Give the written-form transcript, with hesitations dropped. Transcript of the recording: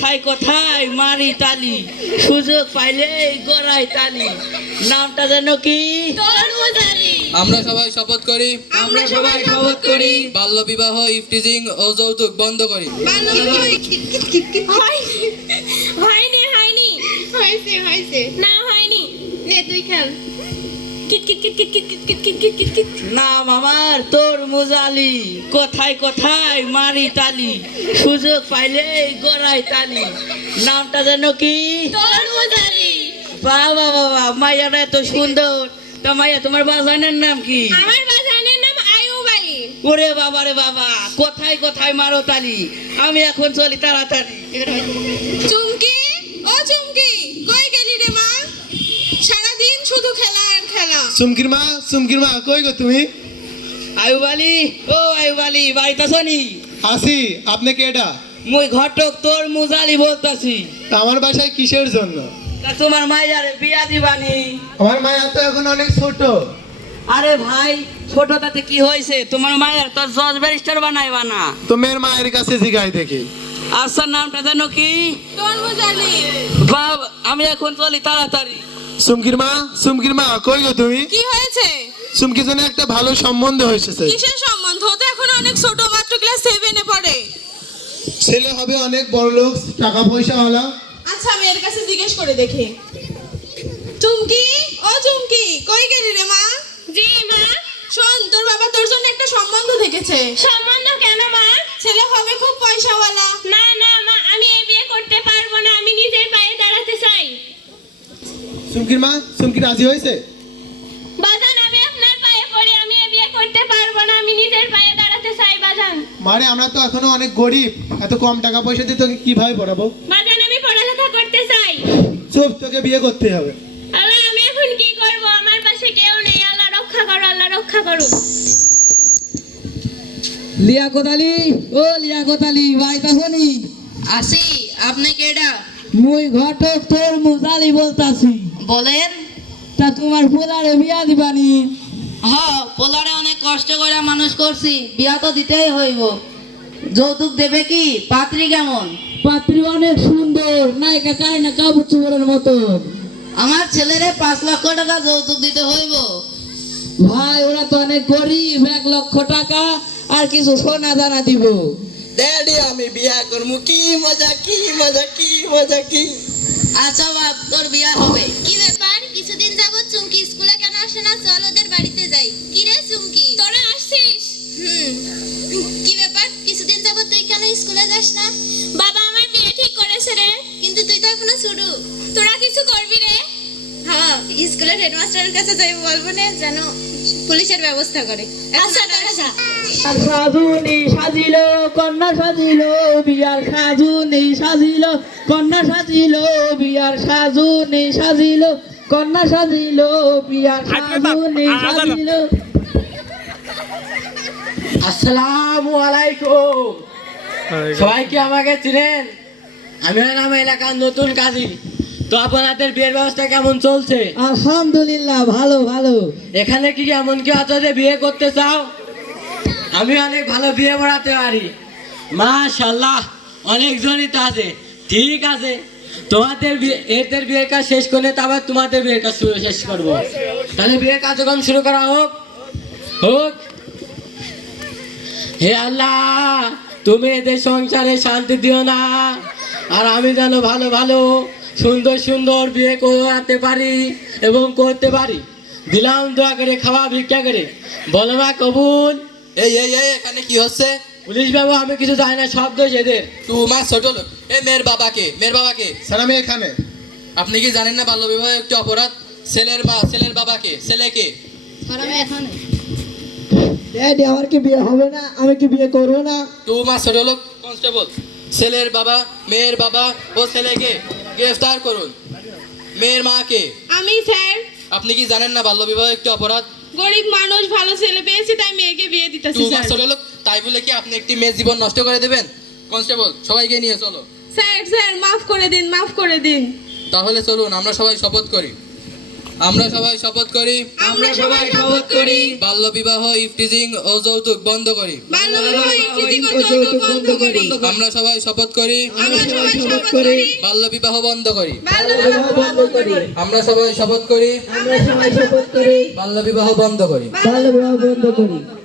কথায় কথায় মারি তালি, সুযোগ পাইলে গড়াই তালি। নামটা যেন কি? আমরা সবাই শপথ করি বাল্য বিবাহ, ইফটিজিং ও যৌতুক বন্ধ করি। নাম আমার তরমুজ আলী, কথায় কথায় মারি তালি, সুযোগ পাইলে গড়াই তালি। নামটা যেন কি? বাবা বাবা, মাইয়াটা এত সুন্দর। তা মাইয়া, তোমার বাজানের নাম কি? ওরে বাবা রে বাবা, কোথায় কোথায় মারো তালি। আমি এখন চলি তাড়াতাড়ি। চুমকি, ও চুমকি, কই গেলি রে মা? সারাদিন শুধু খেলা আর খেলা। চুমকির মা কই গো তুমি? আয়ুব আলী, ও আয়ুব আলী, বাড়িতে আছনি? আসি। আপনি কেডা? মুই ঘটক তরমুজ আলী বলতাছি। তা আমার বাসায় কিসের জন্য? তা তোমার মাইয়ার বিয়া দিবানি? আমার মায়া তো এখন অনেক ছোট। আরে ভাই, ছোট তাতে কি হয়েছে? তোমার মায়ের তো জজ ব্যারিস্টার বানাইবা না? তো মেয়ের মায়ের কাছে জিগাই দেখি। আচ্ছা, নামটা জানো কি? তরমুজ আলী। বাবা, আমি এখন চলি তাড়াতাড়ি। চুমকির মা কই গো তুমি? কি হয়েছে? চুমকির জন্য একটা ভালো সম্বন্ধ হয়েছে। কিসের সম্বন্ধ? ও তো এখন অনেক ছোট, মাত্র ক্লাস 7 এ পড়ে। ছেলে হবে অনেক বড় লোক, টাকা পয়সা ওয়ালা। আচ্ছা, আমি এর কাছে জিজ্ঞেস করে দেখি। চুমকি, ও চুমকি, কই গেলি রে মা? জি মা। শোন, তোর বাবা তোর জন্য একটা সম্বন্ধ দেখেছে। সম্বন্ধ কেন মা? ছেলে হবে খুব পয়সাওয়ালা। না না মা, আমি এই বিয়ে করতে পারবো না, আমি নিজের পায়ে দাঁড়াতে চাই। চুমকি রাজি হয়েছে? বাজান, আমি আপনার পায়ে পড়ি, আমি এই বিয়ে করতে পারবো না, আমি নিজের পায়ে দাঁড়াতে চাই বাজান। মারে, আমরা তো এখনো অনেক গরিব, এত কম টাকা পয়সা দিয়ে তোকে কিভাবে পড়াবো? বাজান, আমি পড়ালেখা করতে চাই। চুপ, তোকে বিয়ে করতে হবে। আল্লাহ, আমি এখন কি করব? আমার পাশে কেউ নেই। আল্লাহ রক্ষা করো, আল্লাহ রক্ষা করো। লিয়াকত আলী, ও লিয়াকত আলী, বাড়িতে আছনি? আসি। আপনি কেডা? মুই ঘটক তরমুজ আলী বলতাছি। বলেন। তা তোমার পোলারে বিয়া দিবানি? হ, পোলারে অনেক কষ্ট করে মানুষ করছি, বিয়া তো দিতেই হইব। যৌতুক দেবে কি? পাত্রী কেমন? পাত্রী অনেক সুন্দর, নায়িকা কায়না কাবু চোরের মতন। আমার ছেলেরে 5 লক্ষ টাকা যৌতুক দিতে হইব। ভাই, ওরা তো অনেক গরিব, 1 লক্ষ টাকা আর কিছু সোনা দানা দিব। ড্যাডি, আমি বিয়া করবো। কি মজা, কি মজা, কি মজা, কি। আচ্ছা বাপ, তোর বিয়া হবে। কি ব্যাপার? কিছুদিন যাবত চুমকি স্কুলে কেন আসে না? চল ওদের বাড়িতে যাই। কি রে চুমকি, তোরা আসছিস? কি ব্যাপার? কিছুদিন যাবত তুই কেন স্কুলে যাস না? বাবা আমার বিয়ে ঠিক করেছে রে। কিন্তু তুই তো এখনো শুরু। তোরা কিছু করবি রে? হ্যাঁ, স্কুলের হেডমাস্টারের কাছে যাই, বলবো না যেন পুলিশের ব্যবস্থা করে। আচ্ছা, তোরা যা। সাজুনি সাজিল কন্যা সাজিল বিয়ার, সাজুনি সাজিল কন্যা সাজিল বিয়ার, সাজুনি সাজিল কন্যা সাজিল বিয়ার, সাজুনি সাজিল। আসসালামু আলাইকুম। সবাই কি আমাকে চিনেন? আমি হলাম এলাকার নতুন কাজী। তো আপনাদের বিয়ের ব্যবস্থা কেমন চলছে? আলহামদুলিল্লাহ, ভালো ভালো। এখানে কি এমন কি আছে যে বিয়ে করতে চাও? আমি অনেক ভালো বিয়ে পড়াতে পারি। মাশাআল্লাহ, অনেকজনই তো আছে। ঠিক আছে, তোমাদের এদের বিয়ের কাজ শেষ করে তারপর তোমাদের বিয়ের কাজ শেষ করবো। তাহলে বিয়ের কার্যক্রম শুরু করা হোক। হোক। হে আল্লাহ, তুমি এদের সংসারে শান্তি দিও না, আর আমি যেন ভালো ভালো সুন্দর সুন্দর বিয়ে করাতে পারি এবং করতে পারি। দিলাম দোয়া করে, খাওয়া ভিক্ষা করে। বলো মা কবুল। এই এই এই, এখানে কি হচ্ছে? পুলিশ বাবু, আমি কিছু জানি না, সব দোষ এদের। তোমার ছোট লোক। এই মেয়ের বাবাকে, মেয়ের বাবাকে। স্যার, আমি এখানে। আপনি কি জানেন না বাল্য বিবাহ একটি অপরাধ? ছেলের বাবাকে, ছেলেকে। আমি এখানে। ড্যাডি, আমার কি বিয়ে হবে না? আমি কি বিয়ে করবো না? তোমার ছোট লোক কনস্টেবল, ছেলের বাবা, মেয়ের বাবা ও ছেলেকে গ্রেফতার করুন। মেয়ের মাকে। আমি স্যার। আপনি কি জানেন না বাল্য বিবাহ একটি অপরাধ? গরিব মানুষ, ভালো ছেলে পেয়েছি তাই মেয়েকে বিয়ে দিতেছি তোমার স্যার। ছোট লোক, তাই বলে কি আপনি একটি মেয়ের জীবন নষ্ট করে দেবেন? কনস্টেবল, সবাইকে নিয়ে চলো। স্যার, স্যার, মাফ করে দিন, মাফ করে দিন। তাহলে চলুন, আমরা সবাই শপথ করি। আমরা সবাই শপথ করি আমরা সবাই শপথ করি বাল্যবিবাহ, ইফটিজিং ও যৌতুক বন্ধ করি। বাল্যবিবাহ, ইফতিজিং ও যৌতুক বন্ধ করি। আমরা সবাই শপথ করি আমরা সবাই শপথ করি বাল্যবিবাহ বন্ধ করি। বাল্যবিবাহ বন্ধ করি। আমরা সবাই শপথ করি আমরা সবাই শপথ করি বাল্যবিবাহ বন্ধ করি। বাল্যবিবাহ বন্ধ করি।